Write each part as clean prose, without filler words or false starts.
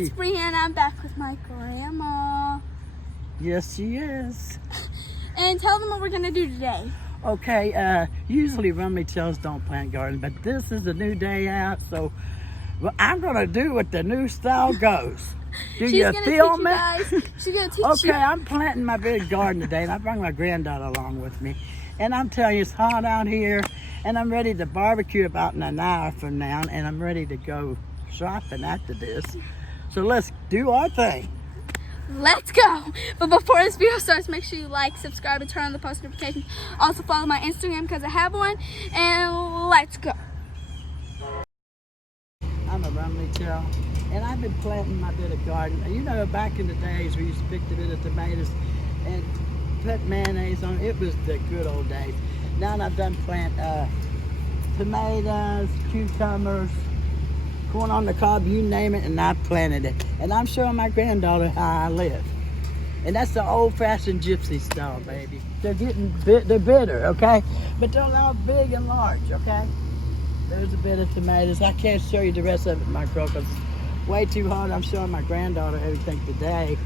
it's Brianna. I'm back with my grandma. Yes, she is. And tell them what we're going to do today. Okay, usually Rumley Tells don't plant garden, but this is a new day out, so I'm going to do what the new style goes. Do She's you gonna feel teach me? you guys. She's going to teach Okay, you. I'm planting my big garden today, and I bring my granddaughter along with me. And I'm telling you, it's hot out here, and I'm ready to barbecue about in an hour from now, and I'm ready to go shopping after this. So let's do our thing. Let's go. But before this video starts, make sure you like, subscribe, and turn on the post notifications. Also follow my Instagram because I have one. And let's go. I'm a Rumley Tell, and I've been planting my bit of garden. You know, back in the days we used to pick a bit of tomatoes and put mayonnaise on it. It was the good old days. Now I've done plant tomatoes, cucumbers, corn on the cob, you name it, and I planted it. And I'm showing my granddaughter how I live. And that's the old-fashioned Gypsy style, baby. They're getting they're bitter, okay? But they're now big and large, okay? There's a bit of tomatoes. I can't show you the rest of it, my girl, because it's way too hard. I'm showing my granddaughter everything today.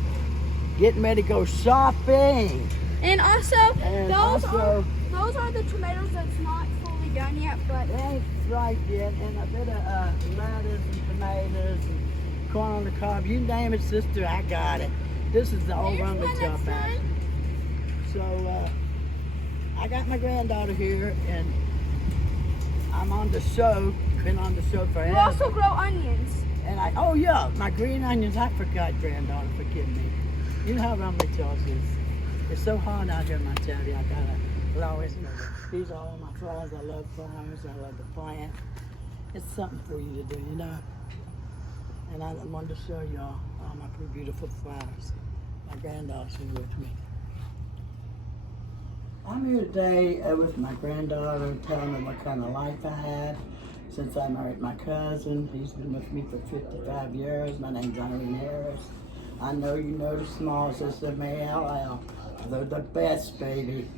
Getting ready to go shopping. And also, those are the tomatoes that's not fully done yet, but It ain't right yet, and a bit of lettuce and tomatoes and corn on the cob. You name it, sister, I got it. This is the old Rumley Tell fashion. So, I got my granddaughter here, and I'm on the show. Been on the show forever. you also grow onions. And oh yeah, my green onions. I forgot, granddaughter. Forgive me. You know how Rumley Tells is. It's so hot out here, I tell you. I gotta always know. These are all my flowers. I love flowers. I love to plant. It's something for you to do, you know. And I wanted to show y'all all my pretty beautiful flowers. My granddaughter's here with me. I'm here today with my granddaughter, telling her what kind of life I had since I married my cousin. He's been with me for 55 years. My name's Irene Harris. I know you know the small sister, May-LL. They're the best, baby.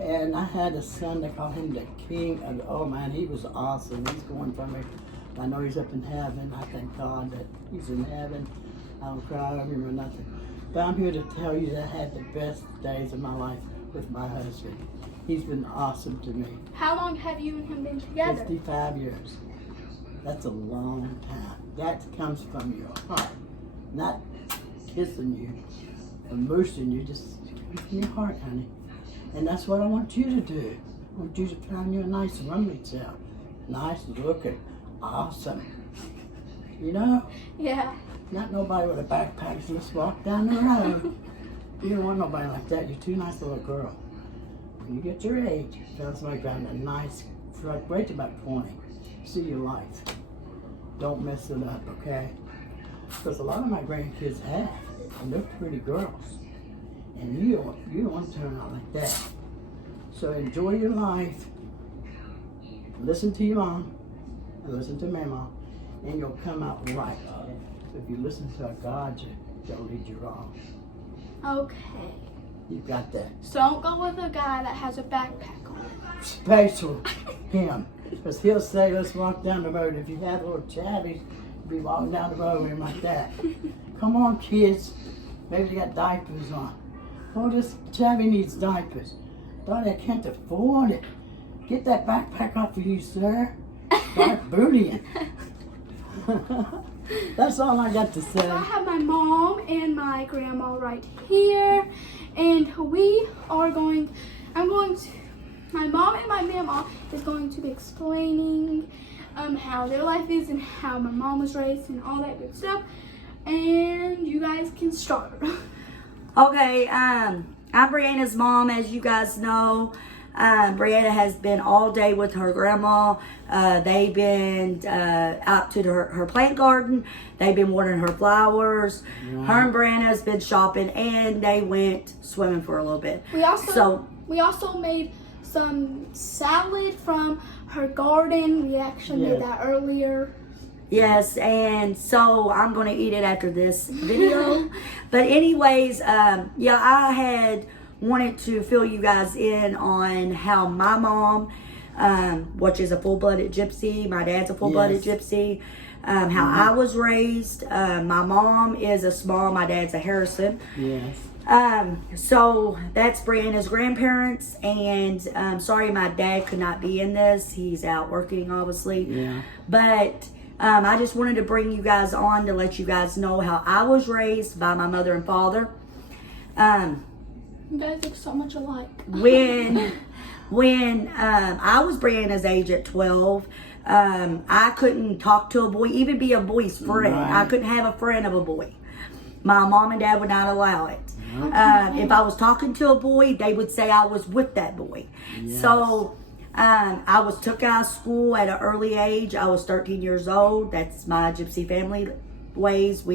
And I had a son, they call him the king of, oh man, he was awesome. He's going from me. I know he's up in heaven. I thank God that he's in heaven. I don't cry over him or nothing. But I'm here to tell you that I had the best days of my life with my husband. He's been awesome to me. How long have you and him been together? 55 years. That's a long time. That comes from your heart, not kissing you and moosing you, just from your heart, honey. And that's what I want you to do. I want you to find you a nice Rumley Tell. Nice looking, awesome. You know? Yeah. Not nobody with a backpack, just walk down the road. You don't want nobody like that. You're too nice little girl. When you get your age, sounds like I'm a nice, wait till about 20. See your life. Don't mess it up, okay? Because a lot of my grandkids have, and they're pretty girls. And you don't want to turn out like that. So enjoy your life. Listen to your mom, and listen to my mom, and you'll come out right. So if you listen to a God, they'll lead you wrong. Okay. You got that. So don't go with a guy that has a backpack on. Special him. Because he'll say, let's walk down the road. If you had little chabbies, you'd be walking down the road with him like that. Come on, kids. Maybe they got diapers on. Oh, this chabby needs diapers. Daddy, I can't afford it. Get that backpack off of you, sir. Start bootying. That's all I got to say. So I have my mom and my grandma right here, and my mom and my grandma is going to be explaining how their life is and how my mom was raised and all that good stuff, and you guys can start. Okay, I'm Brianna's mom, as you guys know. Brianna has been all day with her grandma. They've been out to her plant garden. They've been watering her flowers. Yeah. Her and Brianna has been shopping, and they went swimming for a little bit. We also made some salad from her garden. We actually made that earlier. Yes, and so I'm going to eat it after this video. But anyways, yeah, I had wanted to fill you guys in on how my mom, which is a full-blooded Gypsy, my dad's a full-blooded Gypsy, how I was raised. My mom is a Small, my dad's a Harrison. Yes. So that's Brianna's grandparents, and sorry my dad could not be in this. He's out working, obviously. Yeah. But I just wanted to bring you guys on to let you guys know how I was raised by my mother and father. You guys look so much alike. When I was Brianna's age at 12, I couldn't talk to a boy, even be a boy's friend. Right. I couldn't have a friend of a boy. My mom and dad would not allow it. If I was talking to a boy, they would say I was with that boy. Yes. So I was took out of school at an early age. I was 13 years old. That's my Gypsy family ways.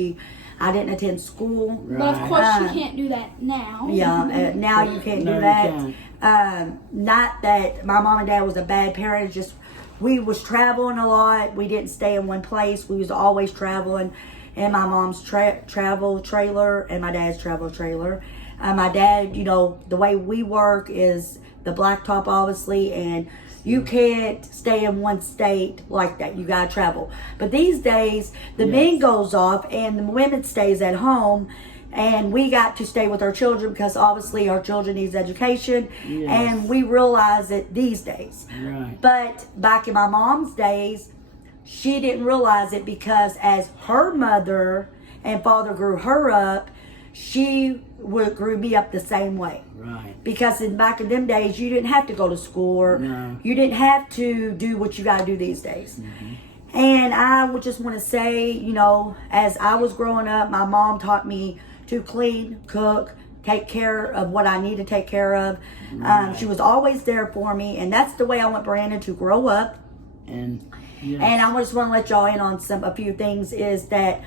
I didn't attend school. Right. But of course you can't do that now. Yeah, now you can't No, do you that. can't. Not that my mom and dad was a bad parent. It's just we was traveling a lot. We didn't stay in one place. We was always traveling. In my mom's travel trailer and my dad's travel trailer. My dad, you know, the way we work is the blacktop, obviously, and you can't stay in one state like that. You gotta travel. But these days, the men goes off and the women stays at home, and we got to stay with our children because obviously our children needs education, and we realize it these days. Right. But back in my mom's days, she didn't realize it because as her mother and father grew her up, she grew me up the same way. Right. Because back in them days, you didn't have to go to school, or No. you didn't have to do what you got to do these days. Mm-hmm. And I would just want to say, you know, as I was growing up, my mom taught me to clean, cook, take care of what I need to take care of. Right. She was always there for me, and that's the way I want Brandon to grow up. And yes. And I just want to let y'all in on a few things is that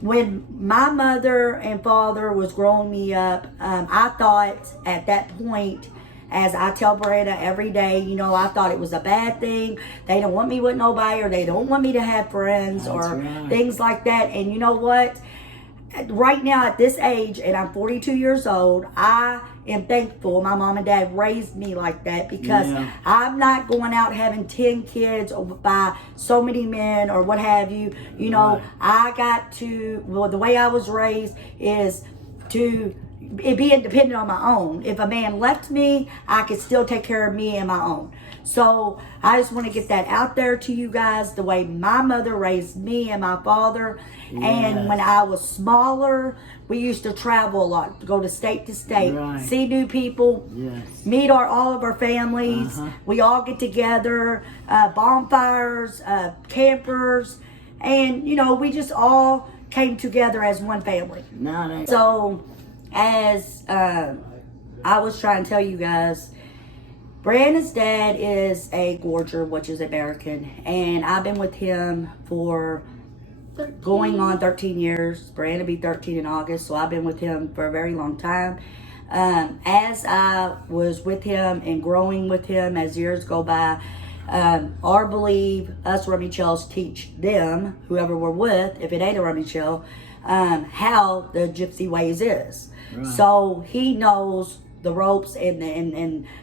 when my mother and father was growing me up, I thought at that point, as I tell Brenda every day, you know, I thought it was a bad thing. They don't want me with nobody, or they don't want me to have friends, That's or right. things like that. And you know what? Right now at this age, and I'm 42 years old, I am thankful my mom and dad raised me like that, because I'm not going out having 10 kids or by so many men or what have you. You know, Right. I got to, well, the way I was raised is to be independent on my own. If a man left me, I could still take care of me and my own. So I just want to get that out there to you guys, the way my mother raised me and my father. And when I was smaller, we used to travel a lot, go to state, Right. see new people, Yes. meet all of our families. We all get together, bonfires, campers, and you know, we just all came together as one family. Now they, So as I was trying to tell you guys, Brandon's dad is a gorger, which is American, and I've been with him for 13. going on 13 years. Brandon will be 13 in August, so I've been with him for a very long time. As I was with him and growing with him as years go by, our believe us Rummy Chells teach them, whoever we're with, if it ain't a Rummy Chell, how the Gypsy ways is. Right. So he knows the ropes and the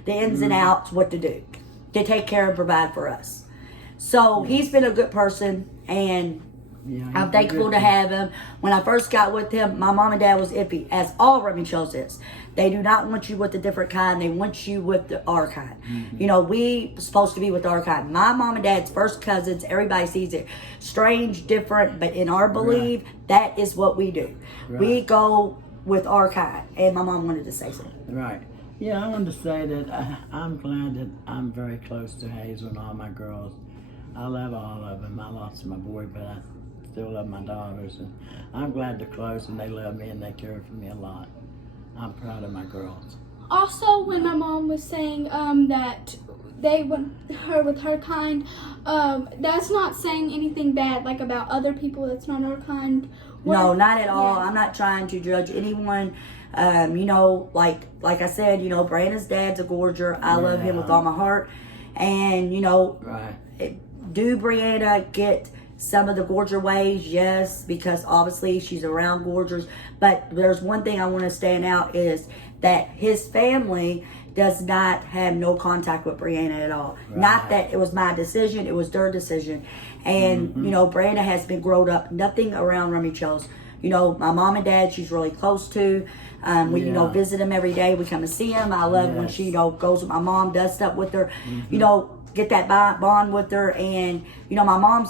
ins and outs, what to do to take care and provide for us. So he's been a good person, and I'm thankful to have him. When I first got with him, my mom and dad was iffy, as all Rummy Chells is. They do not want you with the different kind. They want you with our kind. You know, we supposed to be with our kind. My mom and dad's first cousins, everybody sees it strange, different, but in our belief, that is what we do. Right. We go with our kind. And my mom wanted to say something. Right. Yeah, I wanted to say that I'm glad that I'm very close to Hazel and all my girls. I love all of them. I lost my boy, but I still love my daughters. And I'm glad they're close and they love me and they care for me a lot. I'm proud of my girls. Also, when my mom was saying that they want her with her kind, that's not saying anything bad, like about other people that's not our kind. No, not at all. Yeah. I'm not trying to judge anyone. You know, like I said, you know, Brandon's dad's a gorger. I love him with all my heart. And, you know, do Brianna get some of the gorger ways? Yes, because obviously she's around gorgers. But there's one thing I want to stand out is that his family does not have no contact with Brianna at all. Right. Not that it was my decision, it was their decision. And, you know, Brianna has been grown up, nothing around Rummy Joe's. You know, my mom and dad, she's really close to. We, you know, visit them every day. We come and see them. I love when she, you know, goes with my mom, does stuff with her, you know, get that bond with her. And, you know, my mom's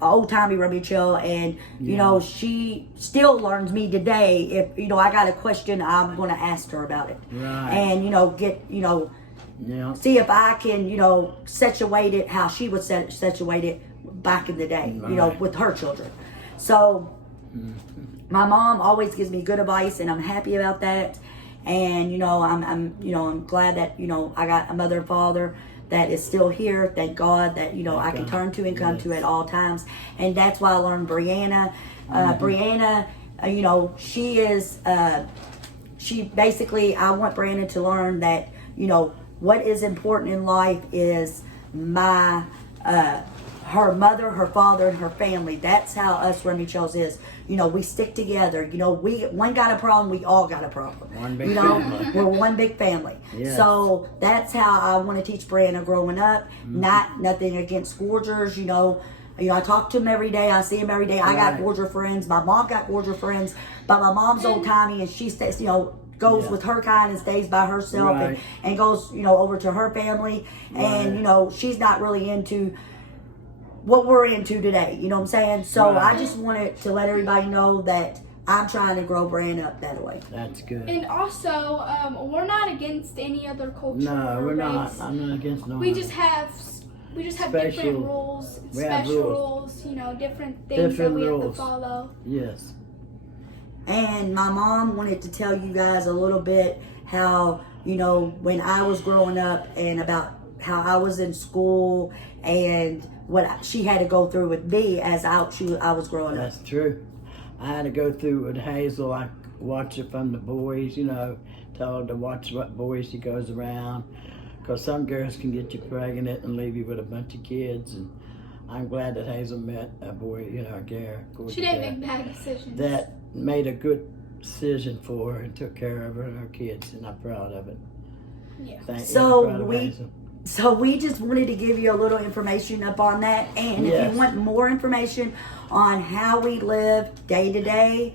old-timey Rummy Joe, and, you know, she still learns me today. If, you know, I got a question, I'm going to ask her about it. Right. And, you know, get, you know, see if I can, you know, situate it how she would situate it back in the day, you know, with her children. So my mom always gives me good advice, and I'm happy about that. And, you know, I'm glad that, you know, I got a mother and father that is still here. Thank God that, you know, I can turn to and come to at all times. And that's why I learned Brianna. Brianna, you know, she is, she basically, I want Brianna to learn that, you know, what is important in life is my, her mother, her father, and her family. That's how us Rummy Joe's is. You know, we stick together. You know, one got a problem, we all got a problem. One big you know, family. we're one big family. Yes. So that's how I want to teach Brianna growing up. Nothing against Gorgers. You know, I talk to him every day. I see him every day. I got Gorger friends. My mom got Gorger friends, but my mom's old timey, and she stays. You know, goes with her kind and stays by herself, and goes, you know, over to her family. And, you know, she's not really into what we're into today. You know what I'm saying? So I just wanted to let everybody know that I'm trying to grow Brianna up that way. That's good. And also, we're not against any other culture. No, we're or not. race. I'm not against no. We just have different rules, special rules, you know, different things that we have to follow. Yes. And my mom wanted to tell you guys a little bit how, you know, when I was growing up, and about how I was in school and what she had to go through with me as I was growing up. That's true. I had to go through with Hazel. I watch it from the boys, you know, tell her to watch what boys she goes around. Because some girls can get you pregnant and leave you with a bunch of kids. And I'm glad that Hazel met a boy, you know, a girl. She didn't make bad decisions. That made a good decision for her and took care of her and her kids, and I'm proud of it. Yeah. So we just wanted to give you a little information up on that. And if you want more information on how we live day to day,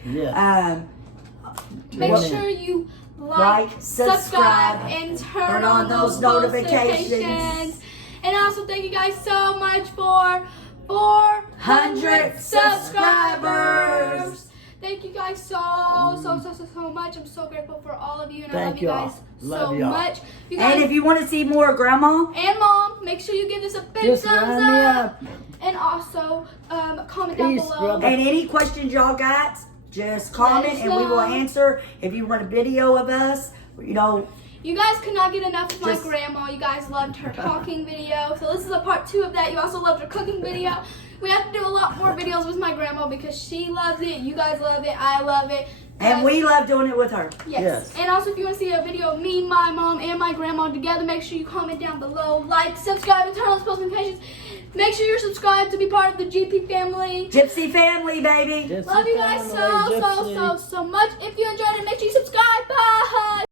make sure you like, subscribe, and turn on those notifications. And also thank you guys so much for 400 subscribers. Thank you guys so much. I'm so grateful for all of you, and I love you guys so much. And if you want to see more of Grandma and Mom, make sure you give this a big thumbs up. And also, comment down below. And any questions y'all got, just comment and we will answer. If you want a video of us, you know. You guys could not get enough of my grandma. You guys loved her talking video. So this is a part 2 of that. You also loved her cooking video. We have to do a lot more videos with my grandma because she loves it. You guys love it. I love it. And we love doing it with her. Yes. And also, if you want to see a video of me, my mom, and my grandma together, make sure you comment down below, like, subscribe, and turn on those post notifications. Make sure you're subscribed to be part of the GP family. Gypsy family, baby. Love you guys so much. If you enjoyed it, make sure you subscribe. Bye.